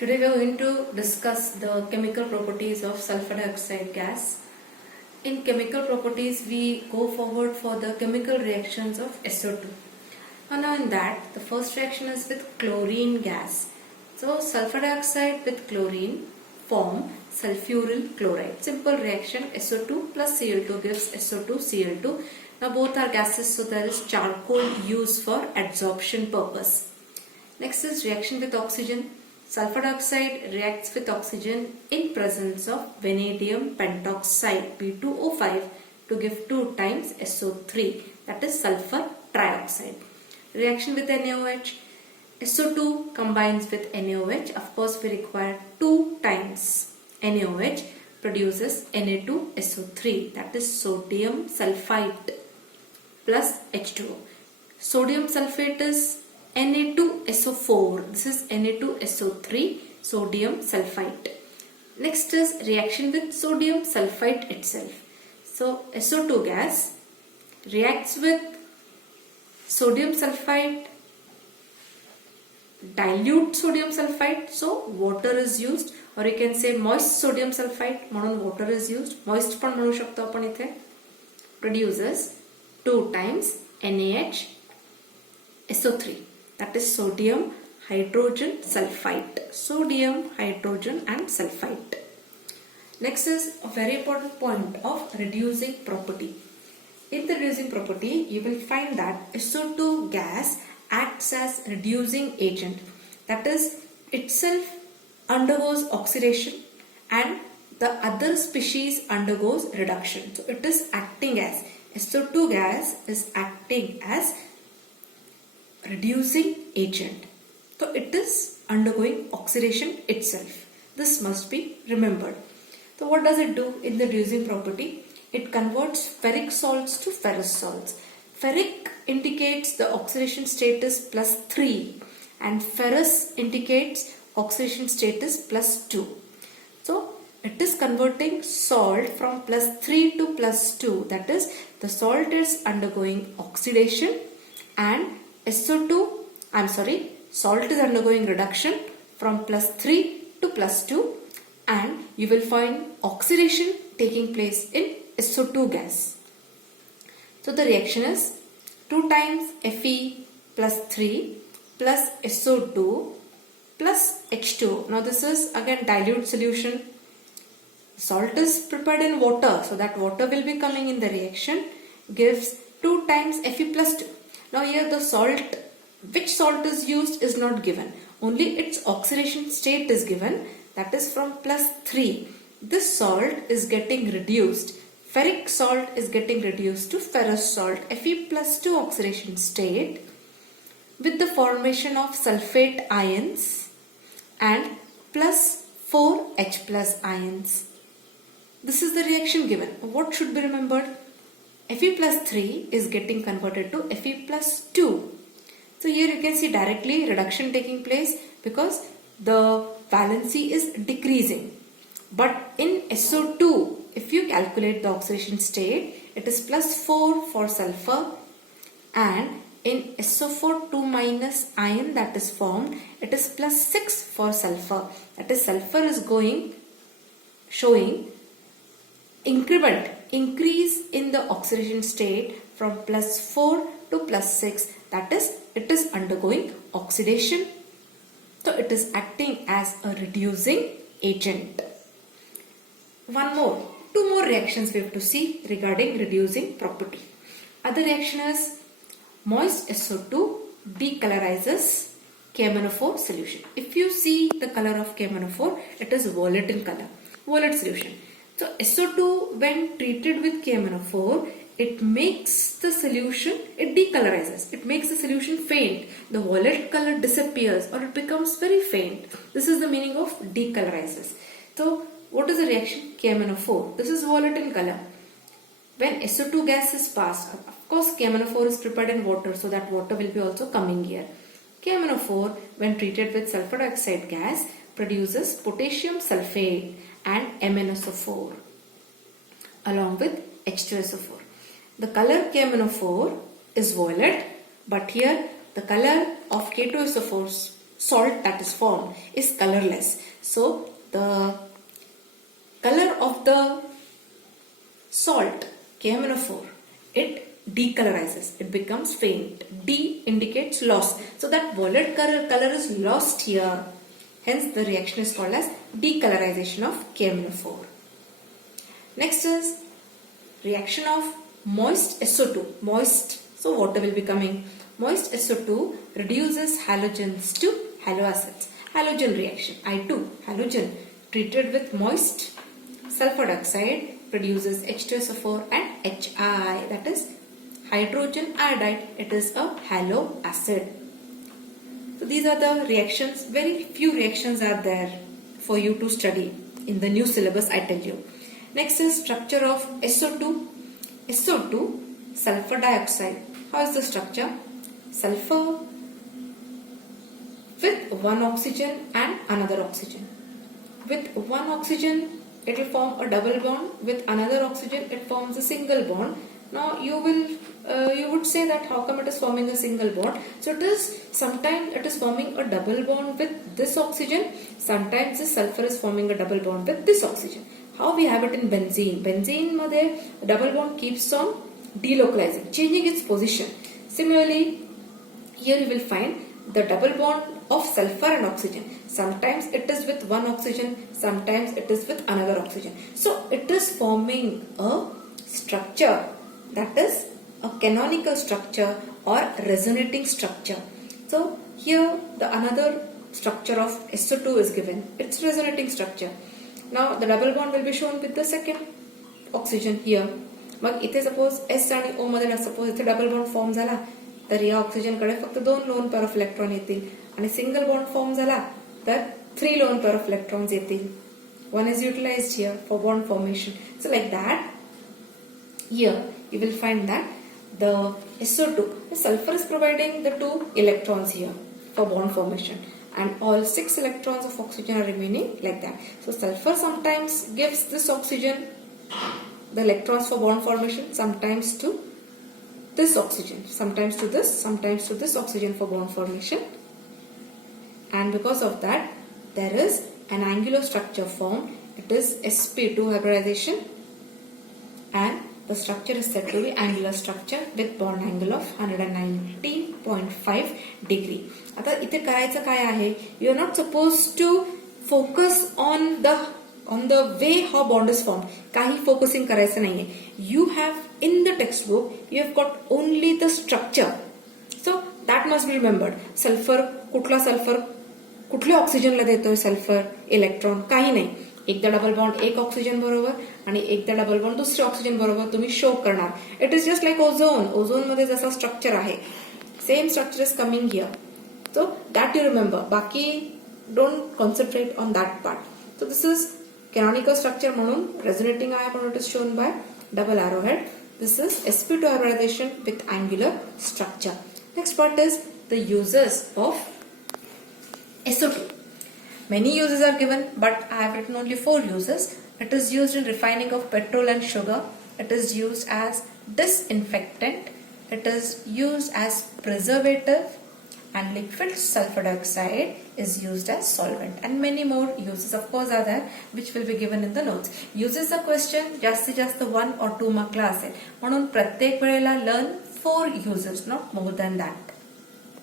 Today we are going to discuss the chemical properties of sulfur dioxide gas. In chemical properties, we go forward for the chemical reactions of SO2. Now in that, the first reaction is with chlorine gas. So sulfur dioxide with chlorine form sulfuryl chloride. Simple reaction, SO2 plus Cl2 gives SO2 Cl2. Now both are gases, so there is charcoal used for adsorption purpose. Next is reaction with oxygen. Sulfur dioxide reacts with oxygen in presence of vanadium pentoxide P2O5 to give 2 times SO3, that is sulfur trioxide. Reaction with NaOH. SO2 combines with NaOH. Of course, we require 2 times NaOH produces Na2SO3, that is sodium sulfite plus H2O. Sodium sulfate is Na2SO4. This is Na2SO3, sodium sulfite. Next is reaction with sodium sulfite itself. So SO2 gas reacts with sodium sulfite, dilute sodium sulfite. So water is used, or you can say moist sodium sulfite. म्हणून water is used. Moist पण म्हणू शकतो आपण इथे. Produces 2 times NaHSO3. That is sodium hydrogen sulfite. Sodium hydrogen and sulfite. Next is a very important point of reducing property. In the reducing property, you will find that SO2 gas acts as reducing agent. That is, itself undergoes oxidation and the other species undergoes reduction. So it is acting as, SO2 gas is acting as reducing agent. So it is undergoing oxidation itself. This must be remembered. So what does it do in the reducing property? It converts ferric salts to ferrous salts. Ferric indicates the oxidation status +3 and ferrous indicates oxidation status +2. So it is converting salt from +3 to +2. That is, the salt is undergoing oxidation and salt is undergoing reduction from +3 to +2, and you will find oxidation taking place in SO2 gas. So the reaction is 2 times Fe plus 3 plus SO2 plus H2O. Now this is again dilute solution. Salt is prepared in water, so that water will be coming in the reaction, gives 2 times Fe plus 2. Now here the salt, which salt is used is not given. Only its oxidation state is given, that is from +3. This salt is getting reduced. Ferric salt is getting reduced to ferrous salt, Fe plus 2 oxidation state with the formation of sulfate ions and +4H plus ions. This is the reaction given. What should be remembered? Fe plus 3 is getting converted to Fe plus 2. So here you can see directly reduction taking place because the valency is decreasing. But in SO2, if you calculate the oxidation state, it is +4 for sulfur, and in SO4 2 minus ion that is formed, it is +6 for sulfur. That is, sulfur is showing increase in the oxidation state from +4 to +6. That is, it is undergoing oxidation. So it is acting as a reducing agent. Two more reactions we have to see regarding reducing property. Other reaction is moist SO2 decolorizes KMnO4 solution. If you see the color of KMnO4, it is violet in color, violet solution. So SO2, when treated with KMnO4, it makes the solution, it decolorizes. It makes the solution faint. The violet color disappears or it becomes very faint. This is the meaning of decolorizes. So what is the reaction? KMnO4. This is violet in color. When SO2 gas is passed, of course KMnO4 is prepared in water, so that water will be also coming here. KMnO4, when treated with sulfur dioxide gas, produces potassium sulfate and MnSO4 along with H2SO4. The color KMnO4 is violet, but here the color of K2SO4 salt that is formed is colorless. So the color of the salt, KMnO4, it decolorizes. It becomes faint. D indicates loss. So that violet color is lost here. Hence the reaction is called as decolorization of KMnO4. Next is reaction of moist SO2. Moist, so water will be coming. Moist SO2 reduces halogens to haloacids. Halogen reaction, I2, halogen treated with moist sulfur dioxide produces H2SO4 and HI, that is hydrogen iodide. It is a halo acid. So these are the reactions. Very few reactions are there for you to study in the new syllabus, I tell you. Next is structure of SO2. SO2, sulfur dioxide. How is the structure? Sulfur with one oxygen and another oxygen. With one oxygen, it will form a double bond. With another oxygen, it forms a single bond. Now you would say that how come it is forming a single bond? So sometimes it is forming a double bond with this oxygen. Sometimes the sulfur is forming a double bond with this oxygen. How we have it in benzene? Benzene madhe double bond keeps on delocalizing, changing its position. Similarly, here you will find the double bond of sulfur and oxygen. Sometimes it is with one oxygen, sometimes it is with another oxygen. So it is forming a structure, that is a canonical structure or resonating structure. So here the another structure of SO2 is given. It's resonating structure. Now the double bond will be shown with the second oxygen here. मग इथे suppose S आणि O मध्ये suppose इथे double bond form झाला तर या oxygen कडे फक्त 2 lone pair of electron येतील आणि सिंगल बॉन्ड फॉर्म झाला तर 3 लोन पेअर ऑफ इलेक्ट्रॉन्स येतील. One is utilized here for bond formation. So like that, here you will find that the SO2, the sulfur is providing the 2 electrons here for bond formation, and all 6 electrons of oxygen are remaining like that. So sulfur sometimes gives this oxygen the electrons for bond formation, sometimes to this oxygen, sometimes to this oxygen for bond formation, and because of that there is an angular structure formed. It is sp2 hybridization, and the structure is said to be angular structure with bond angle of 119.5 degree. आता इथे करायचं काय आहे? You are not supposed to focus on the way how bond is formed. काही focusing करायचं नाहीये. You have in the textbook you have got only the structure. So that must be remembered. Sulfur, कुठला sulphur कुठल्या ऑक्सिजनला देतोय sulphur electron? काही नाही. एकदा double bond एक ऑक्सिजन बरोबर आणि एकदा डबल बॉन्ड दुसऱ्या ऑक्सिजन बरोबर तुम्ही शो करणार. It is just like ozone. Ozone मध्ये जसा स्ट्रक्चर आहे same structure is coming here. So that you remember. बाकी don't concentrate on that part. So this is canonical structure म्हणून resonating आहे म्हणून it is shown by double arrowhead. This is sp2 hybridization with angular structure. Next part is the uses of SO2. Many uses are given, but I have written only 4 uses. It is used in refining of petrol and sugar. It is used as disinfectant. It is used as preservative, and liquid sulfur dioxide is used as solvent. And many more uses of course are there, which will be given in the notes. Uses a question जास्तीत जास्त 1 or 2 mark ला असेल म्हणून प्रत्येक वेळेला learn 4 uses, not more than that.